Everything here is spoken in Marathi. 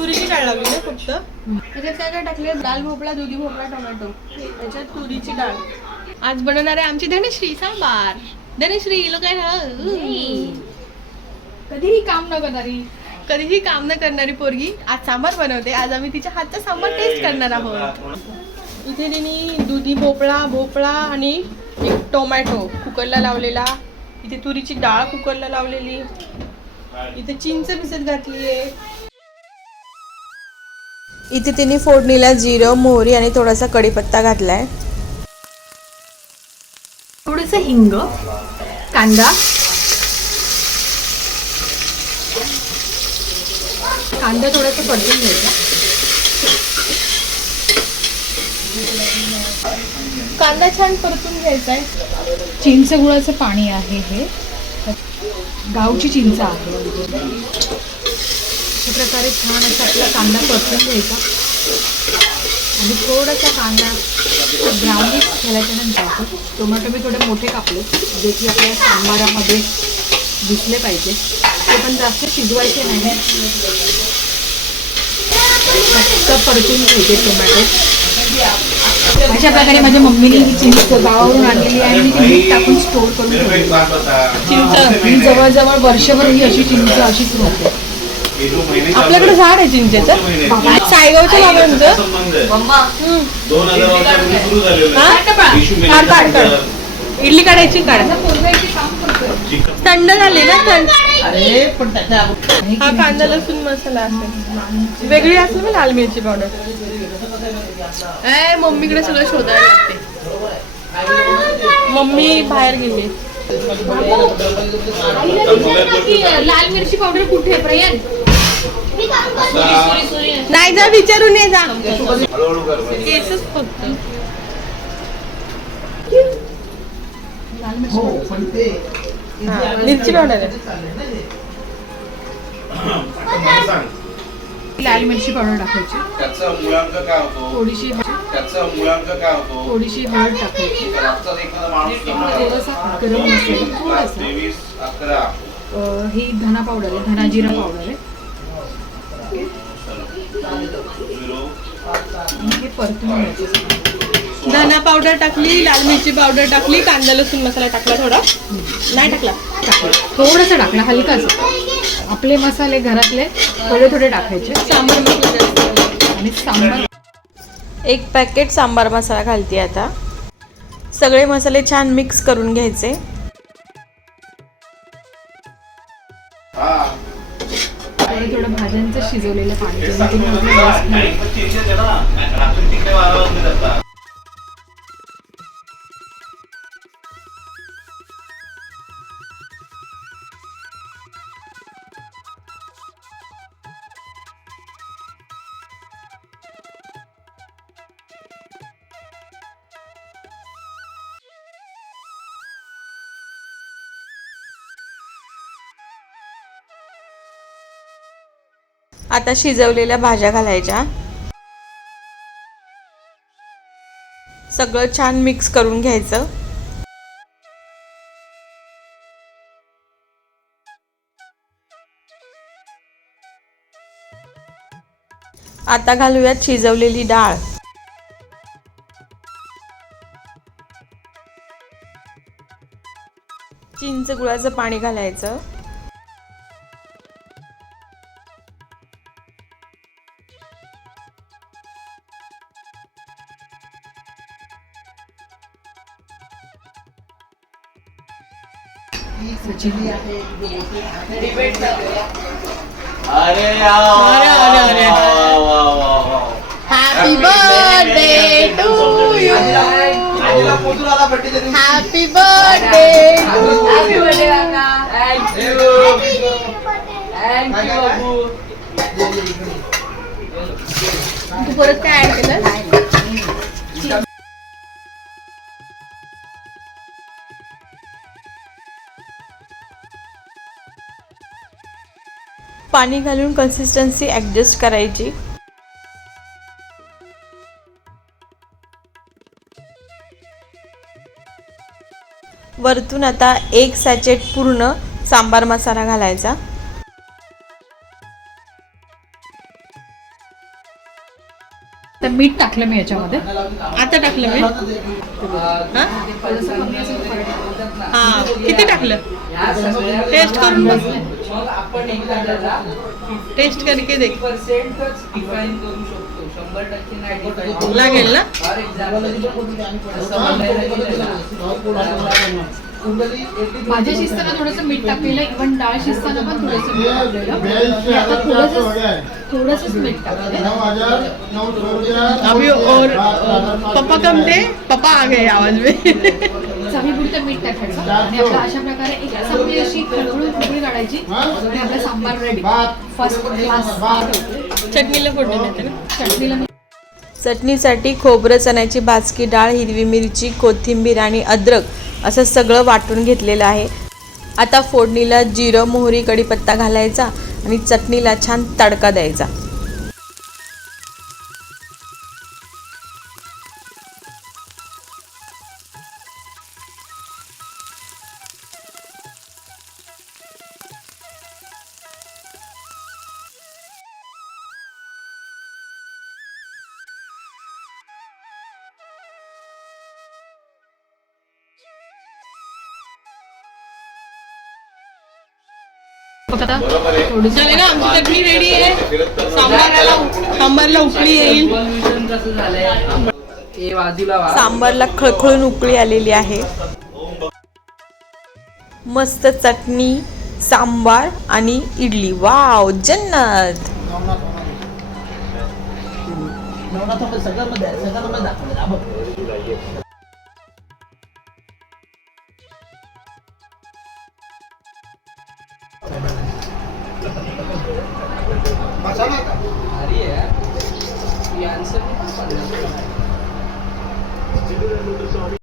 तुरीची डाळ लावली ना फक्त. त्याच्यात काय काय टाकले? दाल भोपळा, दुधी भोपळा, टोमॅटो. त्याच्यात तुरीची डाळ. आज बनवणार आहे आमची धनश्री सांबार. धनश्री लोक कधीही काम न करणारी, कधीही काम न करणारी पोरगी आज सांबार बनवते. आज आम्ही तिच्या हातचा सांबार टेस्ट करणार आहोत. इथे तिने दुधी भोपळा आणि एक टोमॅटो कुकरला लावलेला. इथे तुरीची डाळ कुकरला लावलेली. इथे चिंच भिजत घातली आहे. इथे तिने फोडणीला जिरं, मोहरी आणि थोडासा कढीपत्ता घातलाय. थोडंसं हिंग, कांदा थोडासा परतून घ्यायचा. कांदा छान परतून घ्यायचा आहे. चिंच गुळाचं पाणी आहे हे. गावची चिंच आहे. अशा प्रकारे छान असा आपला कांदा परतून घ्यायचा आणि थोडासा कांदा ब्राउनिश झाल्याच्या नंतर टोमॅटो मी थोडे मोठे कापले जे की आपल्या सांबारामध्ये दिसले पाहिजे. ते पण जास्त शिजवायचे नाही, फक्त परतून घ्यायचे टोमॅटो. अशा प्रकारे माझ्या मम्मीने ही चिंच गावावरून आणलेली आहे आणि ती मीठ टाकून स्टोर करून ठेवली. चिंच जवळजवळ वर्षभर ही अशी चिंच अशीच राहते. आपल्याकडे झाड आहे चिंचेचं, सायगावच्या बाबांचं. इडली काढायची थंड झाली ना. हा कांदा लसूण मसाला असेल, वेगळी असेल ना लाल मिरची पावडर. मम्मीकडे सगळं शोधायला लागते. मम्मी बाहेर गेली. लाल मिरची पावडर कुठे आहे प्रयंत? नाही जा, विचारून ये जा. केसच फक्त मिरची पावडर आहे. लाल मिरची पावडर टाकायची. थोडीशी हळद टाकायची. थोडासा गरम मसाला, थोडासा ही धना पावडर आहे, धना जिरा पावडर आहे. हे परतून घ्यायचं. धना पावडर टाकली, लाल मिरची पावडर टाकली, कांदा लसूण मसाला टाकला. थोडा नाही टाकला, थोडासा टाकला, हलकासा. आपले मसाले घरातले थोडे टाकायचे. सांबार मसाला आणि सांबार 1 पॅकेट सांबार मसाला घालते आता. सगळे मसाले छान मिक्स करून घ्यायचे. थोडं भाज्यांचं शिजवलेलं पाणी. आता शिजवलेल्या भाज्या घालायच्या. सगळं छान मिक्स करून घ्यायचं. आता घालूयात शिजवलेली डाळ. चिंच गुळाचं पाणी घालायचं. Happy birthday to you. Happy birthday. तू परत काय ऍड केलं? पाणी घालून कन्सिस्टन्सी ॲडजस्ट करायची. वरतून आता 1 सॅचेट पूर्ण सांबार मसाला घालायचा. तर मीठ टाकलं मी याच्यामध्ये. आता टाकलं मी. हा? थोडंसं कमी असेल तर परत टाकू. हा किती टाकलं? टेस्ट करून बघ. मग आपण एखाद्याला टेस्ट करके देख. 50%च डिफाईन करू शकतो, 100% नाही डिफाईन लागेल ना? फॉर भाज्या शिजताना थोडंसं मीठ टाकलेलं, इव्हन डाळ शिजताना पण थोडंसं मीठ टाकलेलं. मी आता थोडंसंच मीठ टाकलेलं. अभी और पप्पा कम थे, पप्पा आ गए आवाज में. चवीपुरतं मीठ टाकायचं आणि आपलं अशा प्रकारे एक चांगली अशी खळखळून खुकळी काढायची आणि आपला सांबार रेडी. First class. चटणीला फोडणी देते ना. चटणीला मी चटणीसाठी खोबरं, चण्याची भाजकी डाळ, हिरवी मिरची, कोथिंबीर आणि अद्रक असं सगळं वाटून घेतलेलं आहे. आता फोडणीला जिरं, मोहरी, कढीपत्ता घालायचा आणि चटणीला छान तडका द्यायचा. आता थोडीशी झाले ना, आमची चटणी रेडी आहे. सांबारला उकळी येईल. कन्फ्युजन कसं झालंय, हे बाजूला वा. सांबारला खळखळून उकळी आलेली आहे. मस्त चटणी, सांबार आणि इडली. वाव, जन्नत. सगळं दाखवलं. भारी आहे. ही आन्सर